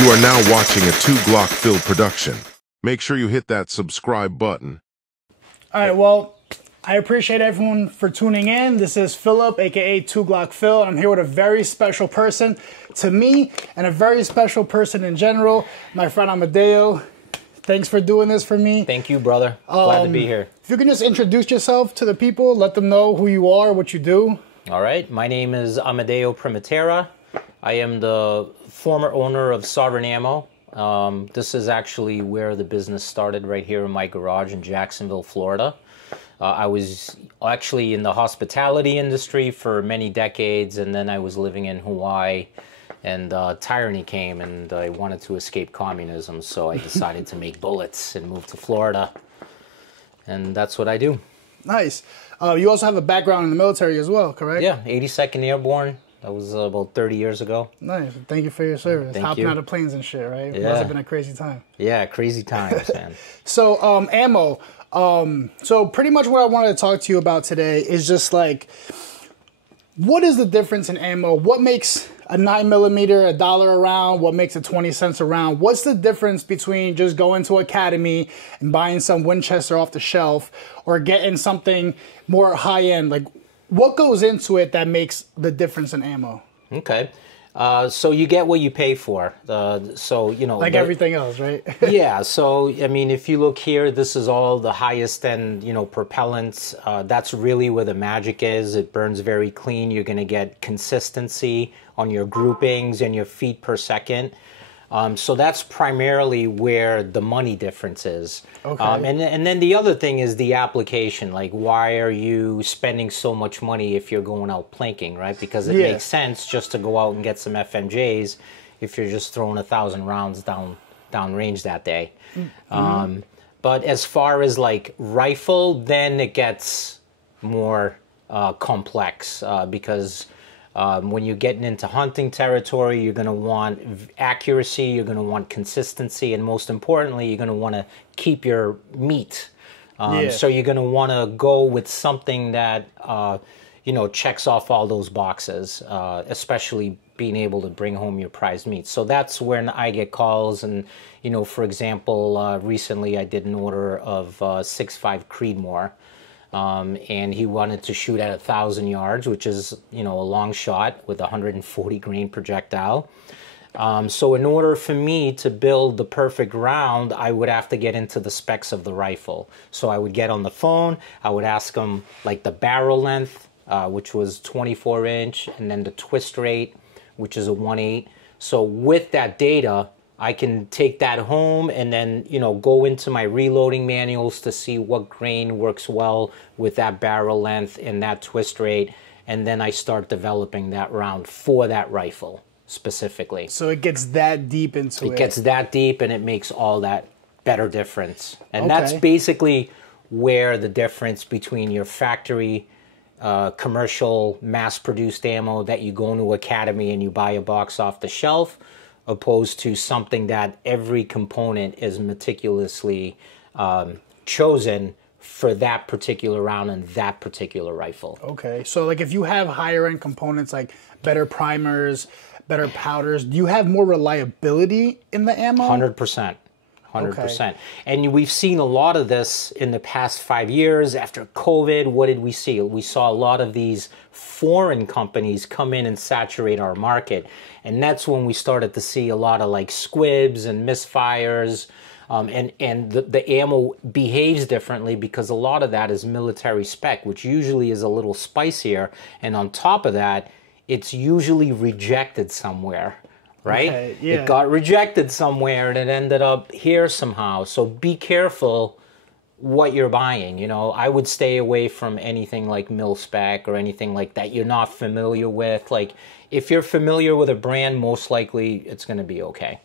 You are now watching a 2 Glock Phil production. Make sure you hit that subscribe button. All right, well, I appreciate everyone for tuning in. This is Philip, aka 2 Glock Phil. I'm here with a very special person to me and a very special person in general, my friend Amadeo. Thanks for doing this for me. Thank you, brother. Glad to be here. If you can just introduce yourself to the people, let them know who you are, what you do. All right. My name is Amadeo Primatera. I am the former owner of Sovereign Ammo. This is actually where the business started, right here in my garage in Jacksonville, Florida. I was actually in the hospitality industry for many decades, and then I was living in Hawaii, and tyranny came, and I wanted to escape communism, so I decided to make bullets and move to Florida, and that's what I do. Nice. You also have a background in the military as well, correct? Yeah, 82nd Airborne. That was about 30 years ago. Nice. Thank you for your service. Thank Hopping you. out of planes and shit, right? It Yeah. must have been a crazy time. Yeah, crazy times, man. So, ammo. So pretty much what I wanted to talk to you about today is just like, what is the difference in ammo? What makes a 9mm $1 a round? What makes it 20 cents a round? What's the difference between just going to Academy and buying some Winchester off the shelf or getting something more high end? Like, what goes into it that makes the difference in ammo? Okay. So you get what you pay for. So, you know. Like everything else, right? Yeah. So, I mean, if you look here, this is all the highest end, you know, propellants. That's really where the magic is. It burns very clean. You're going to get consistency on your groupings and your feet per second. So that's primarily where the money difference is. Okay. And then the other thing is the application. Like, why are you spending so much money if you're going out planking, right? Because it makes sense just to go out and get some FMJs if you're just throwing 1,000 rounds down range that day. Mm-hmm. But as far as like rifle, then it gets more complex because when you're getting into hunting territory, you're going to want accuracy, you're going to want consistency, and most importantly, you're going to want to keep your meat. So you're going to want to go with something that, you know, checks off all those boxes, especially being able to bring home your prized meat. So that's when I get calls, and, you know, for example, recently I did an order of 6.5 Creedmoor. And he wanted to shoot at 1,000 yards, which is, you know, a long shot with a 140 grain projectile. So in order for me to build the perfect round, I would have to get into the specs of the rifle. So I would get on the phone, I would ask him like the barrel length, which was 24 inch, and then the twist rate, which is a 1/8. So with that data, I can take that home and then, you know, go into my reloading manuals to see what grain works well with that barrel length and that twist rate. And then I start developing that round for that rifle specifically. So it gets that deep into it. It gets that deep, and it makes all that better difference. And that's Okay. basically where the difference between your factory commercial mass-produced ammo that you go into Academy and you buy a box off the shelf, opposed to something that every component is meticulously chosen for that particular round and that particular rifle. Okay, so like if you have higher end components like better primers, better powders, do you have more reliability in the ammo? 100%. 100%. And we've seen a lot of this in the past 5 years. After COVID, what did we see? We saw a lot of these foreign companies come in and saturate our market. And that's when we started to see a lot of like squibs and misfires. And the ammo behaves differently because a lot of that is military spec, which usually is a little spicier. And on top of that, it's usually rejected somewhere. Right? Okay, yeah. It got rejected somewhere and it ended up here somehow. So be careful what you're buying. You know, I would stay away from anything like mil-spec or anything like that you're not familiar with. Like, if you're familiar with a brand, most likely it's going to be okay.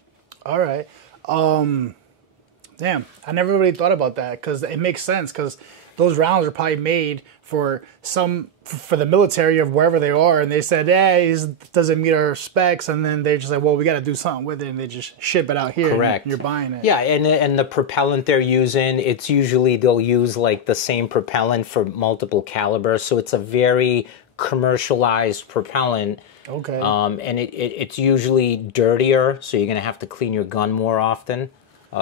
All right. Damn, I never really thought about that because it makes sense because those rounds are probably made for the military of wherever they are, and they said, "Hey, this doesn't meet our specs," and then they just like, "Well, we got to do something with it," and they just ship it out here. Correct. And you're buying it. Yeah, and the propellant they're using, it's usually they'll use like the same propellant for multiple calibers, so it's a very commercialized propellant. Okay. And it's usually dirtier, so you're going to have to clean your gun more often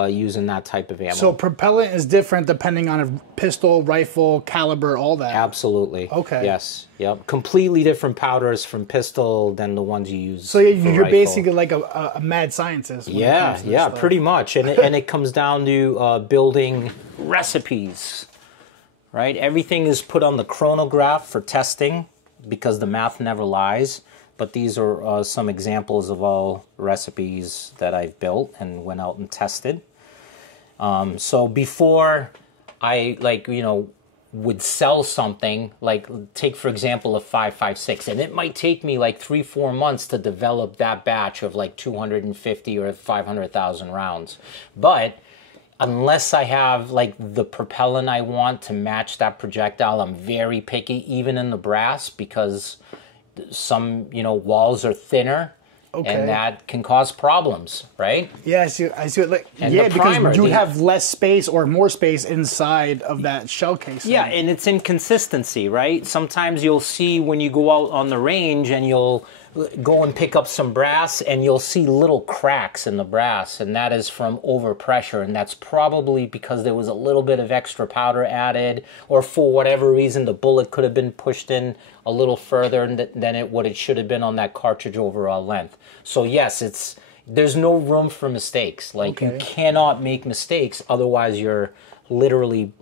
using that type of ammo. So propellant is different depending on a pistol, rifle, caliber, all that. Absolutely. Okay. Yes. Yep. Completely different powders from pistol than the ones you use. So you're rifle. basically like a mad scientist. When it comes to this stuff. Pretty much. And it comes down to building recipes, right? Everything is put on the chronograph for testing because the math never lies. But these are some examples of all recipes that I've built and went out and tested. So before I, would sell something, like take, for example, a 5.56, and it might take me like 3-4 months to develop that batch of like 250 or 500,000 rounds. But unless I have like the propellant I want to match that projectile, I'm very picky, even in the brass, because some walls are thinner, and that can cause problems, right? Yeah, I see it. Like, and yeah, primer, because you have less space or more space inside of that shell casing. Yeah, and it's inconsistency, right? Sometimes you'll see when you go out on the range and you'll go and pick up some brass and you'll see little cracks in the brass, and that is from overpressure, and that's probably because there was a little bit of extra powder added, or for whatever reason the bullet could have been pushed in a little further than what it should have been on that cartridge overall length. So yes, there's no room for mistakes. Like, you cannot make mistakes, otherwise you're literally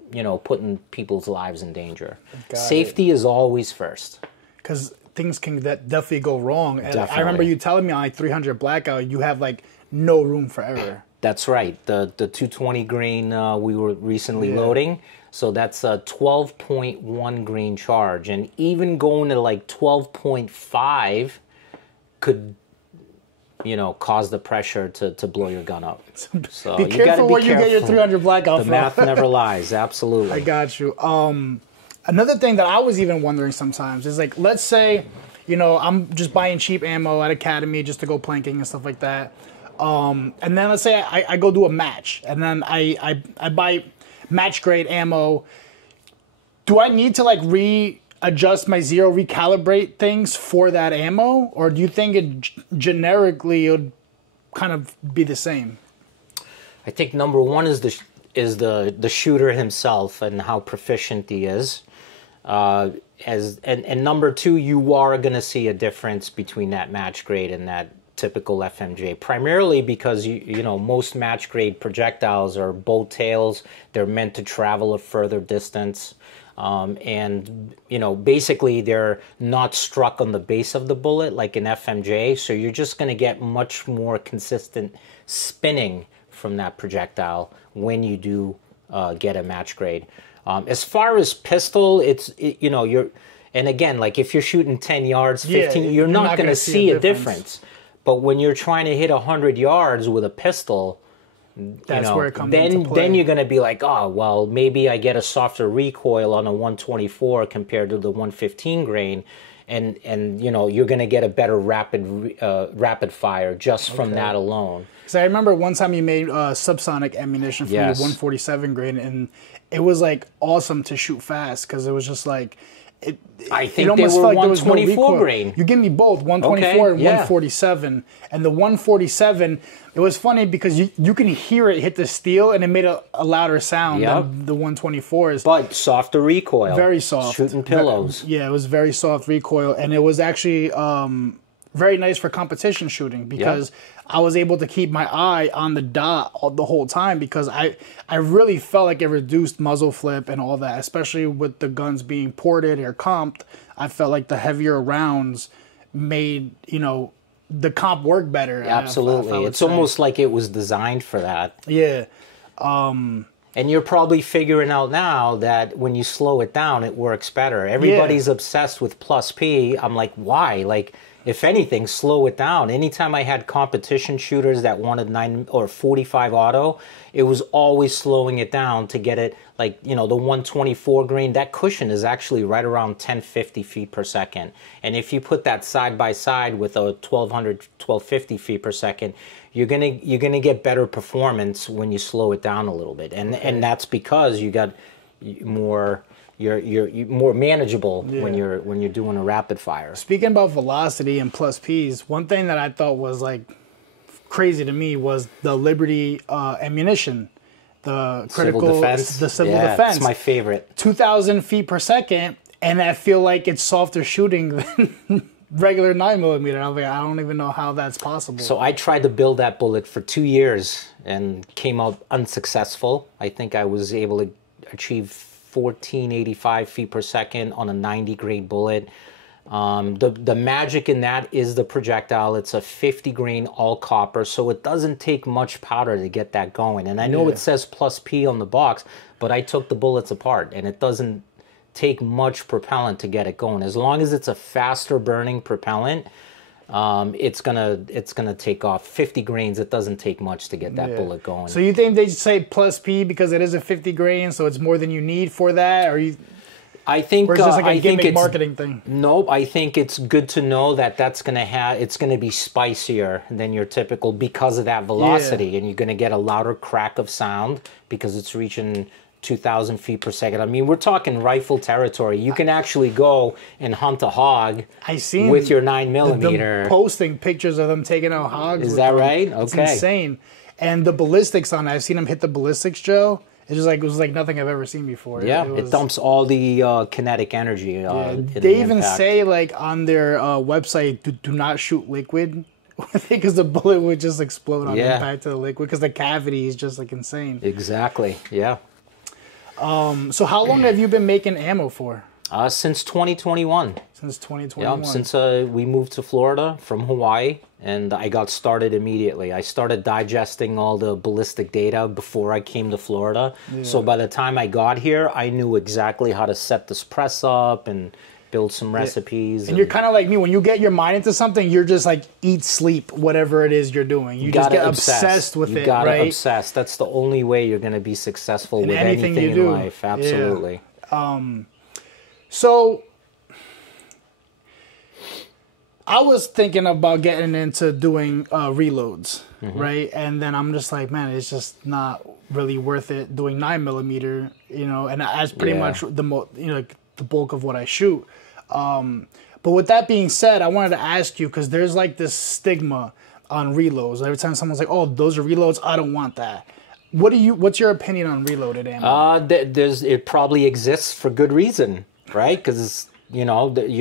putting people's lives in danger. Safety is always first. Because things can definitely go wrong. And Definitely. I remember you telling me on like 300 Blackout, you have like no room for error. That's right. The 220 grain we were recently loading. So that's a 12.1 grain charge. And even going to like 12.5 could, cause the pressure to blow your gun up. So be careful where you get your 300 Blackout the from. math never lies. Absolutely. I got you. Another thing that I was even wondering sometimes is, like, let's say, I'm just buying cheap ammo at Academy just to go planking and stuff like that. And then let's say I go do a match, and then I buy match grade ammo. Do I need to like readjust my zero, recalibrate things for that ammo, or do you think it generically would kind of be the same? I think number one is the shooter himself and how proficient he is. And number two, you are going to see a difference between that match grade and that typical FMJ, primarily because most match grade projectiles are bolt tails. They're meant to travel a further distance, and basically they're not struck on the base of the bullet like an FMJ. So you're just going to get much more consistent spinning from that projectile when you do get a match grade. As far as pistol, and again, like if you're shooting 10 yards, 15, you're not going to see a difference. But when you're trying to hit 100 yards with a pistol, that's where it comes into play. Then you're going to be like, oh, well, maybe I get a softer recoil on a 124 compared to the 115 grain. And you're going to get a better rapid fire just from that alone. Because I remember one time you made subsonic ammunition from your 147 grain, and it was like awesome to shoot fast because it was just like I think it almost they were felt like 124 grain. You give me both 124 and 147, and the 147. It was funny because you can hear it hit the steel, and it made a louder sound than the 124s. But softer recoil, very soft, shooting pillows. Yeah, it was very soft recoil, and it was actually very nice for competition shooting because I was able to keep my eye on the dot the whole time because I really felt like it reduced muzzle flip and all that, especially with the guns being ported or comped. I felt like the heavier rounds made, the comp work better. Absolutely. It's almost like it was designed for that. Yeah. And you're probably figuring out now that when you slow it down, it works better. Everybody's obsessed with plus P. I'm like, why? Like, if anything, slow it down. Anytime I had competition shooters that wanted 9 or 45 auto, it was always slowing it down to get it like, the 124 grain. That cushion is actually right around 1050 feet per second. And if you put that side by side with a 1250 feet per second, you're gonna get better performance when you slow it down a little bit. And that's because you got more you're more manageable when you're doing a rapid fire. Speaking about velocity and plus P's, one thing that I thought was like crazy to me was the Liberty ammunition, the critical civil defense. the civil Yeah, defense. it's my favorite. 2,000 feet per second, and I feel like it's softer shooting than regular 9mm. I was like, I don't even know how that's possible. So I tried to build that bullet for 2 years and came out unsuccessful. I think I was able to achieve 1485 feet per second on a 90 grade bullet. The magic in that is the projectile. It's a 50 grain all copper, so it doesn't take much powder to get that going. And I know it says plus P on the box, but I took the bullets apart, and it doesn't take much propellant to get it going. As long as it's a faster burning propellant, it's gonna take off. 50 grains, it doesn't take much to get that bullet going. So you think they say plus P because it is a 50 grain, so it's more than you need for that, or you? I think Or it's just like a I think gimmick it's marketing thing. Nope, I think it's good to know that it's gonna be spicier than your typical because of that velocity, and you're gonna get a louder crack of sound because it's reaching 2,000 feet per second. I mean, we're talking rifle territory. You can actually go and hunt a hog with your 9mm. Them posting pictures of them taking out hogs. Is that right? It's Okay. insane. And the ballistics on it, I've seen them hit the ballistics, Joe. It was like nothing I've ever seen before. Yeah, it dumps all the kinetic energy. In They the even impact. say like on their website, do not shoot liquid because the bullet would just explode on impact to the liquid because the cavity is just like insane. Exactly. Yeah. So how long have you been making ammo for? Since 2021. Since 2021. Yeah, since we moved to Florida from Hawaii, and I got started immediately. I started digesting all the ballistic data before I came to Florida. So by the time I got here, I knew exactly how to set this press up and build some recipes. And you're kind of like me. When you get your mind into something, you're just like eat, sleep, whatever it is you're doing. You just get obsessed with it, You gotta right? obsess. That's the only way you're going to be successful with anything anything you in do. life. Absolutely. So I was thinking about getting into doing reloads, right? And then I'm just like, man, it's just not really worth it doing 9mm, and that's pretty much the bulk of what I shoot. But with that being said, I wanted to ask you, because there's like this stigma on reloads. Every time someone's like, oh, those are reloads, I don't want that. What's your opinion on reloaded ammo? It probably exists for good reason, right? Because you're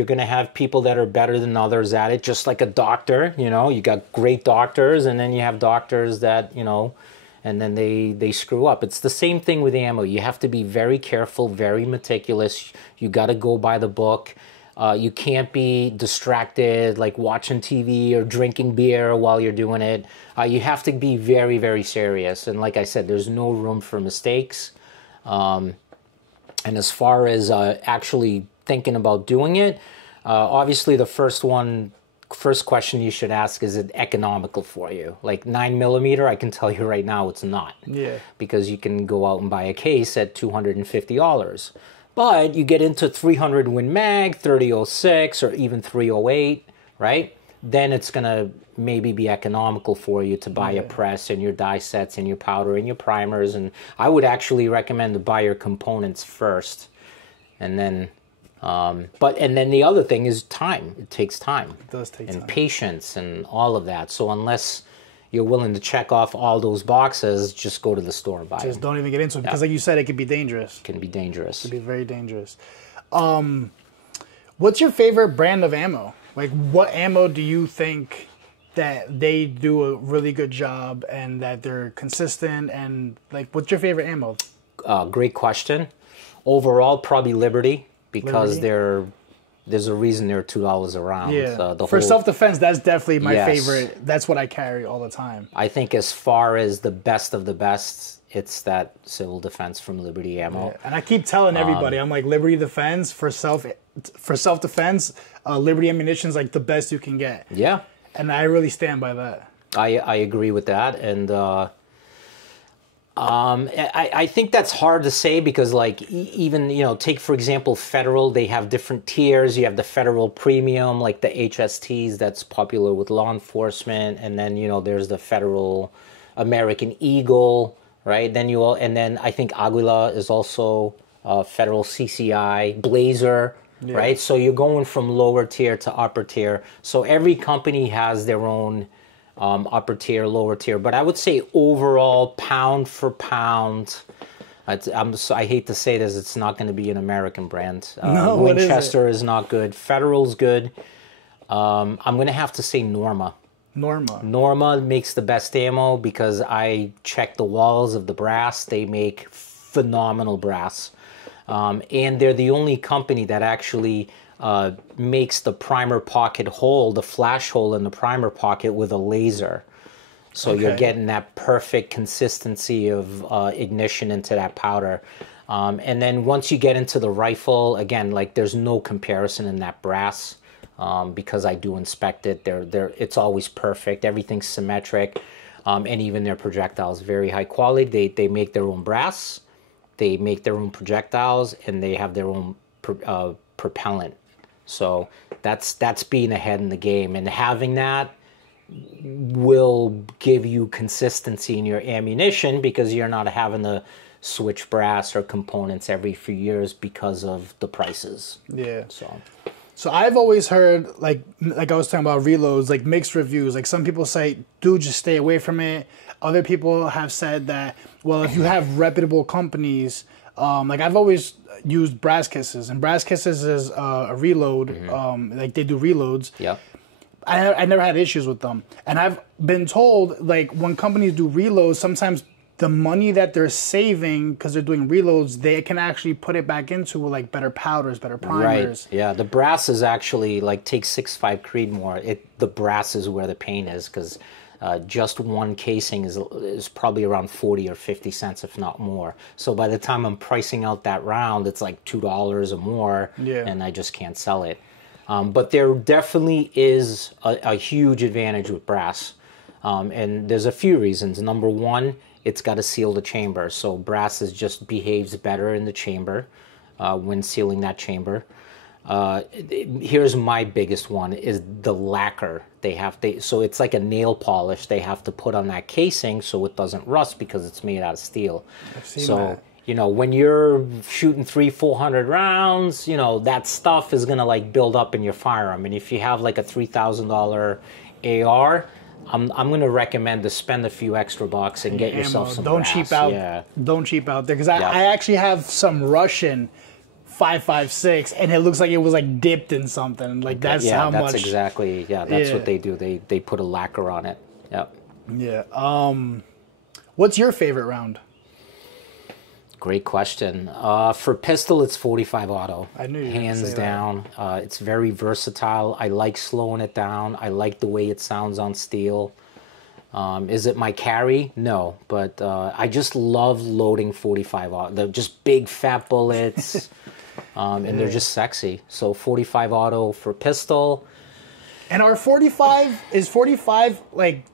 going to have people that are better than others at it, just like a doctor. You got great doctors, and then you have doctors that and then they screw up. It's the same thing with ammo. You have to be very careful, very meticulous. You got to go by the book. You can't be distracted, like watching TV or drinking beer while you're doing it. You have to be very, very serious. And like I said, there's no room for mistakes. And as far as actually thinking about doing it, obviously the first question you should ask, is it economical for you? Like 9mm, I can tell you right now it's not. Yeah. Because you can go out and buy a case at $250. But you get into 300 Win Mag, 3006, or even 308, right? Then it's going to maybe be economical for you to buy a press and your die sets and your powder and your primers. And I would actually recommend to buy your components first. And then, and then the other thing is time. It takes time. It does take time. And patience and all of that. So unless you're willing to check off all those boxes, just go to the store and buy Just them. don't even get into it, because like you said, it could be dangerous. It can be dangerous. It could be very dangerous. What's your favorite brand of ammo? Like, what ammo do you think that they do a really good job and that they're consistent? And like, what's your favorite ammo? Great question. Overall, probably Liberty, because there's a reason they're $2 around. Yeah. For For self-defense, that's definitely my Yes. favorite. That's what I carry all the time. I think as far as the best of the best, it's that civil defense from Liberty Ammo. And I keep telling everybody, I'm like, Liberty Defense for self-defense, Liberty Ammunition is like the best you can get. Yeah, And I really stand by that. I agree with that. And I think that's hard to say because, like, even, take, for example, Federal, they have different tiers. You have the Federal Premium, like the HSTs, that's popular with law enforcement. And then, there's the Federal American Eagle, right? And then I think Aguila is also Federal CCI, Blazer, right? So you're going from lower tier to upper tier. So every company has their own upper tier, lower tier. But I would say overall, pound for pound, I hate to say this, it's not going to be an American brand. No, what is it? Winchester is not good. Federal's good. I'm going to have to say Norma. Norma makes the best ammo because I checked the walls of the brass. They make phenomenal brass. And they're the only company that actually makes the primer pocket hole, the flash hole in the primer pocket with a laser. So you're getting that perfect consistency of ignition into that powder. And then once you get into the rifle, again, like there's no comparison in that brass because I do inspect it. It's always perfect. Everything's symmetric. And even their projectiles, very high quality. They make their own brass. They make their own projectiles, and they have their own propellant. So that's being ahead in the game. And having that will give you consistency in your ammunition because you're not having to switch brass or components every few years because of the prices. Yeah. So I've always heard, like I was talking about reloads, like mixed reviews. Like some people say, dude, just stay away from it. Other people have said that, well, if you have reputable companies, like I've always used Brass Kisses, and Brass Kisses is a reload. Like they do reloads. Yeah. I never had issues with them. And I've been told, like, when companies do reloads, sometimes the money that they're saving because they're doing reloads, they can actually put it back into, like, better powders, better primers. Right, yeah. The brass is actually, like, take 6.5 Creedmoor. The brass is where the pain is because just one casing is probably around 40 or 50 cents, if not more. So by the time I'm pricing out that round, it's like $2 or more, and I just can't sell it. But there definitely is a huge advantage with brass. And there's a few reasons. Number one, it's got to seal the chamber. So brass just behaves better in the chamber when sealing that chamber. Here's my biggest one is the lacquer. So it's like a nail polish they have to put on that casing so it doesn't rust because it's made out of steel. I've seen that. You know, when you're shooting 300-400 rounds, you know, that stuff is going to like build up in your firearm. And if you have like a $3,000 AR, I'm going to recommend to spend a few extra bucks and get yourself some Don't brass. cheap out. Yeah. Don't cheap out there. Because I actually have some Russian 5.56, and it looks like it was like dipped in something. Like that's how much. Exactly. Yeah, that's what they do. They put a lacquer on it. Yep. Yeah. What's your favorite round? Great question. For pistol, it's 45 auto. I knew you were gonna say hands down. It's very versatile. I like slowing it down. I like the way it sounds on steel. Is it my carry? No, but I just love loading 45 auto. They're just big fat bullets, and they're just sexy. So 45 auto for pistol. And is 45 like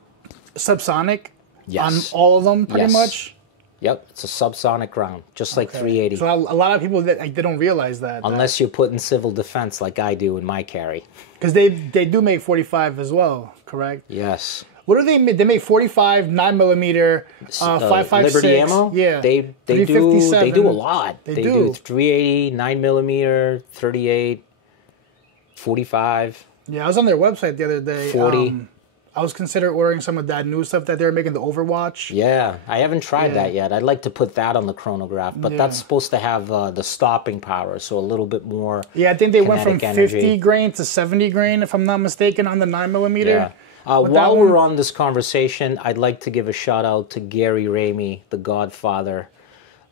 subsonic? Yes. On all of them, pretty much. Yep, it's a subsonic round, just like 380. So a lot of people they don't realize that. Unless you're put in civil defense like I do in my carry. Because they do make 45 as well, correct? Yes. What do they make? They make 45, 9mm, 5.56. Liberty ammo? Yeah. They do a lot. They do 380, 9mm, 38, 45. Yeah, I was on their website the other day. 40. I was considering ordering some of that new stuff that they're making, the Overwatch. Yeah, I haven't tried that yet. I'd like to put that on the chronograph, but that's supposed to have the stopping power, so a little bit more. Yeah, I think they went from kinetic 50 energy. grain to 70 grain, if I'm not mistaken, on the 9mm. Yeah. While we're on this conversation, I'd like to give a shout out to Gary Ramey, the godfather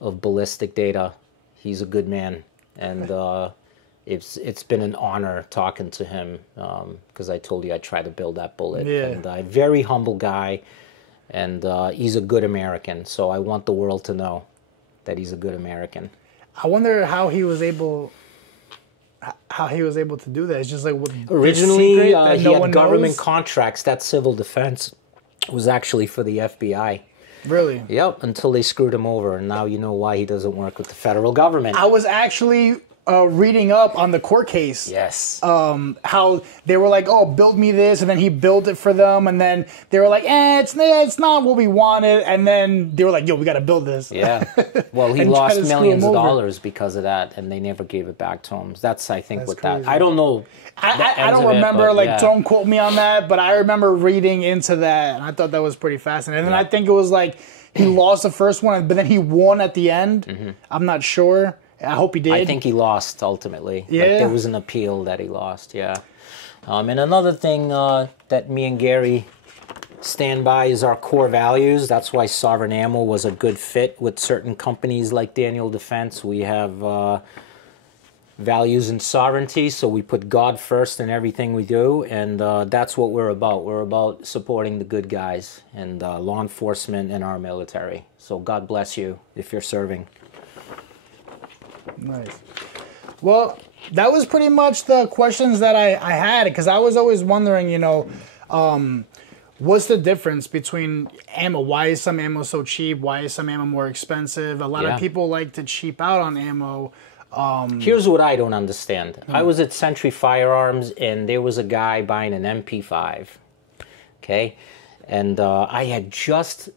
of ballistic data. He's a good man, and it's been an honor talking to him because I told you I tried to build that bullet. Yeah. And a very humble guy, and he's a good American. So I want the world to know that he's a good American. I wonder how he was able to do that. It's just like Originally, he no had government knows? contracts. That civil defense was actually for the FBI. Really? Yep, until they screwed him over, and now you know why he doesn't work with the federal government. I was actually reading up on the court case. Yes. How they were like, oh, build me this, and then he built it for them, and then they were like, it's not what we wanted, and then they were like, yo, we got to build this. Yeah. Well, he And lost try to screw millions him of over. dollars because of that, and they never gave it back to him. That's, I think, what crazy. that. I don't know. the I ends don't of it, remember, but like, yeah. don't quote me on that, but I remember reading into that, and I thought that was pretty fascinating. And then I think it was like he lost the first one, but then he won at the end. I'm not sure. I hope he did. I think he lost ultimately. Yeah. Like, there was an appeal that he lost, yeah. And another thing that me and Gary stand by is our core values. That's why Sovereign Ammo was a good fit with certain companies like Daniel Defense. We have values and sovereignty, so we put God first in everything we do, and that's what we're about. We're about supporting the good guys and law enforcement and our military. So God bless you if you're serving. Nice. Well, that was pretty much the questions that I had, because I was always wondering, what's the difference between ammo? Why is some ammo so cheap? Why is some ammo more expensive? A lot of people like to cheap out on ammo. Here's what I don't understand. I was at Century Firearms, and there was a guy buying an MP5, okay? And I had just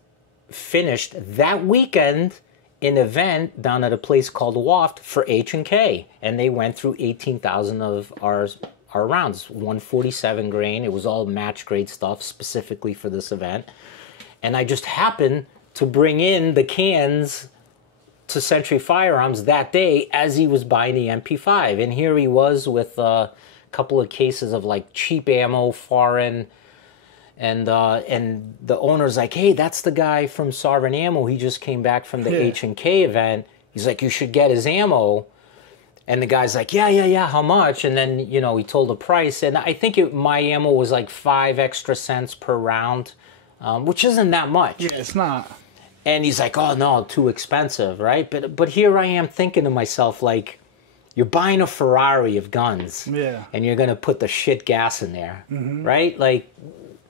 finished that weekend an event down at a place called Waft for H&K, and they went through 18,000 of our rounds, 147 grain. It was all match grade stuff specifically for this event. And I just happened to bring in the cans to Century Firearms that day as he was buying the MP5. And here he was with a couple of cases of like cheap ammo, foreign, and the owner's like, hey, that's the guy from Sovereign Ammo. He just came back from the H&K event. He's like, you should get his ammo. And the guy's like, yeah, how much? And then, he told the price. And I think my ammo was like 5 extra cents per round, which isn't that much. Yeah, it's not. And he's like, oh, no, too expensive, right? But here I am thinking to myself, like, you're buying a Ferrari of guns. Yeah. And you're going to put the shit gas in there, right? Like,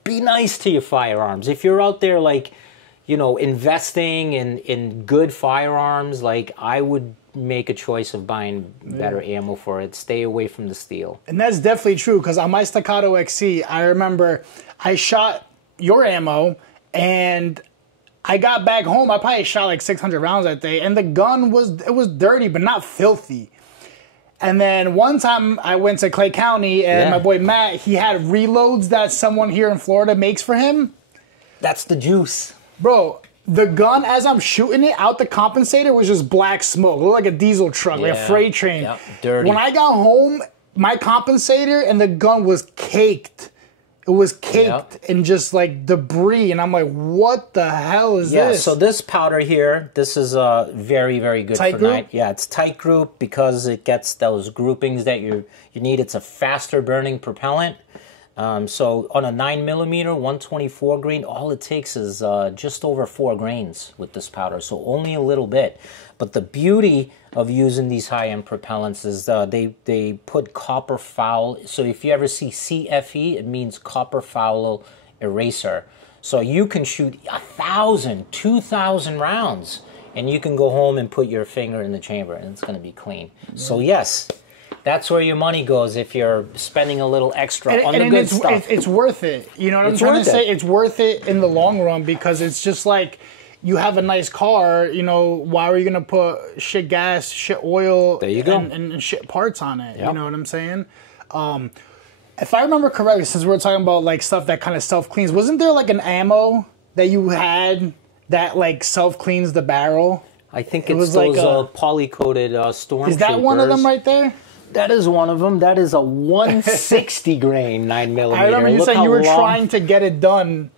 be nice to your firearms. If you're out there, like, investing in good firearms, like, I would make a choice of buying better ammo for it. Stay away from the steel. And that's definitely true, because on my Staccato XC, I remember I shot your ammo, and I got back home. I probably shot like 600 rounds that day, and the gun was dirty, but not filthy. And then one time I went to Clay County, and my boy Matt, he had reloads that someone here in Florida makes for him. That's the juice. Bro, the gun, as I'm shooting it out the compensator, was just black smoke. It looked like a diesel truck, like a freight train. Yep, dirty. When I got home, my compensator and the gun was caked. It was caked in just like debris, and I'm like, what the hell is this? So this powder here, this is very, very good Tight for group? night. Yeah, it's tight group because it gets those groupings that you need. It's a faster burning propellant. So on a 9mm, 124 grain, all it takes is just over 4 grains with this powder, so only a little bit. But the beauty of using these high-end propellants is they put copper foul. So if you ever see CFE, it means copper foul eraser. So you can shoot 1,000, 2,000 rounds, and you can go home and put your finger in the chamber, and it's going to be clean. So yes, that's where your money goes if you're spending a little extra on the good stuff. It's worth it. You know what I'm trying to say? It's worth it in the long run, because it's just like, you have a nice car, why are you going to put shit gas, shit oil, there you go. And shit parts on it? Yep. You know what I'm saying? If I remember correctly, since we're talking about like stuff that kind of self-cleans, wasn't there like an ammo that you had that like self-cleans the barrel? I think It it's was those like poly-coated stormtroopers. Is that one of them right there? That is one of them. That is a 160 grain 9mm. I remember you saying you were trying to get it done.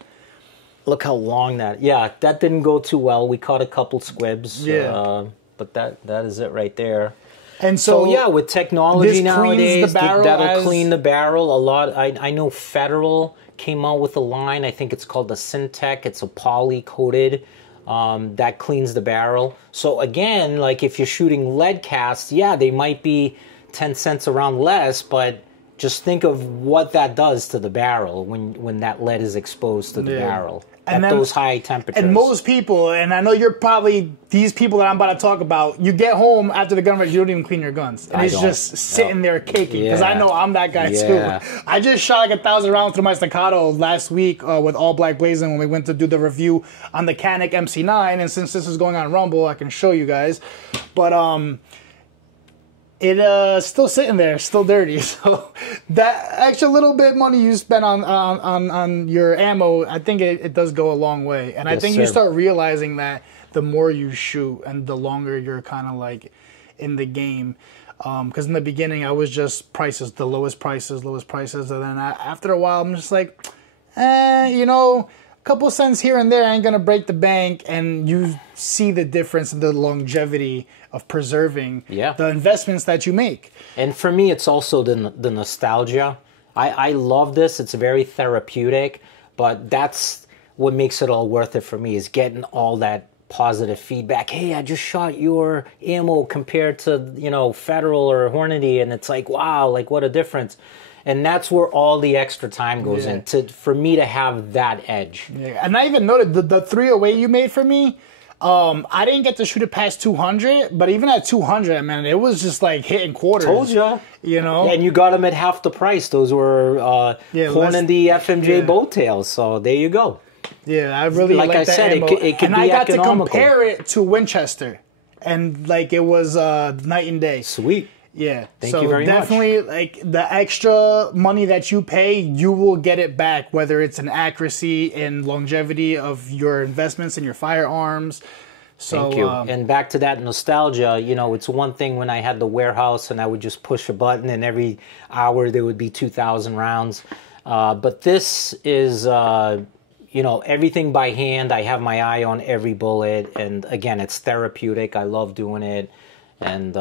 Look how long that. Yeah, that didn't go too well. We caught a couple squibs. Yeah. But that is it right there. And So yeah, with technology this nowadays, cleans the barrel that'll clean the barrel a lot. I know Federal came out with a line. I think it's called the Syntec. It's a poly coated. That cleans the barrel. So again, like if you're shooting lead casts, yeah, they might be 10 cents a round less, but just think of what that does to the barrel when that lead is exposed to the barrel. at those high temperatures. And most people, and I know you're probably these people that I'm about to talk about, you get home after the gun range, you don't even clean your guns. And it's just sitting there caking. Because I know I'm that guy too. I just shot like 1,000 rounds through my staccato last week with All Black Blazing when we went to do the review on the Canik MC9. And since this is going on Rumble, I can show you guys. But it's still sitting there, still dirty. So that extra little bit of money you spend on your ammo, I think it does go a long way. And I think you start realizing that the more you shoot and the longer you're kind of like in the game. Because in the beginning, I was just prices, the lowest prices. And then after a while, I'm just like, you know, a couple cents here and there ain't going to break the bank. And you see the difference in the longevity of preserving the investments that you make. And for me, it's also the nostalgia. I love this. It's very therapeutic. But that's what makes it all worth it for me, is getting all that positive feedback. Hey, I just shot your ammo compared to, you know, Federal or Hornady, and it's like, wow, like what a difference. And that's where all the extra time goes in, for me to have that edge. Yeah. And I even noted the 308 you made for me, I didn't get to shoot it past 200, but even at 200, man, it was just like hitting quarters. Told ya. You know? And you got them at half the price. Those were Hornady FMJ boat tails, so there you go. Yeah, I really like I said, ammo. It could be I got economical. To compare it to Winchester, and like it was night and day. Sweet. Yeah. Thank you very much. So definitely, like the extra money that you pay, you will get it back, whether it's an accuracy and longevity of your investments in your firearms. So, thank you. And back to that nostalgia, you know, it's one thing when I had the warehouse and I would just push a button and every hour there would be 2,000 rounds. But this is, you know, everything by hand. I have my eye on every bullet. And again, it's therapeutic. I love doing it. And,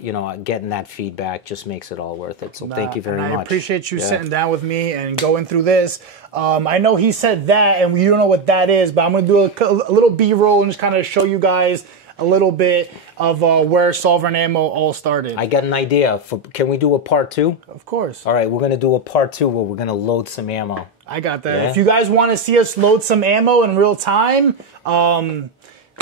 you know, getting that feedback just makes it all worth it. So thank you very much. I appreciate you sitting down with me and going through this. I know he said that, and you don't know what that is, but I'm going to do a little B-roll and just kind of show you guys a little bit of where Sovereign Ammo all started. I got an idea. Can we do a part 2? Of course. All right, we're going to do a part 2 where we're going to load some ammo. I got that. Yeah? If you guys want to see us load some ammo in real time,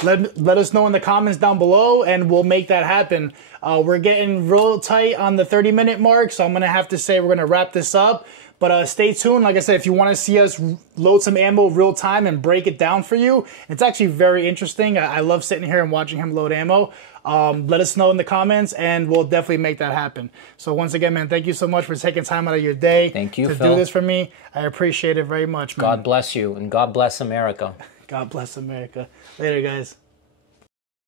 let us know in the comments down below, and we'll make that happen. We're getting real tight on the 30-minute mark, so I'm going to have to say we're going to wrap this up. But stay tuned. Like I said, if you want to see us load some ammo real time and break it down for you, it's actually very interesting. I love sitting here and watching him load ammo. Let us know in the comments, and we'll definitely make that happen. So once again, man, thank you so much for taking time out of your day to do this for me. I appreciate it very much, man. God bless you, and God bless America. God bless America. Later, guys.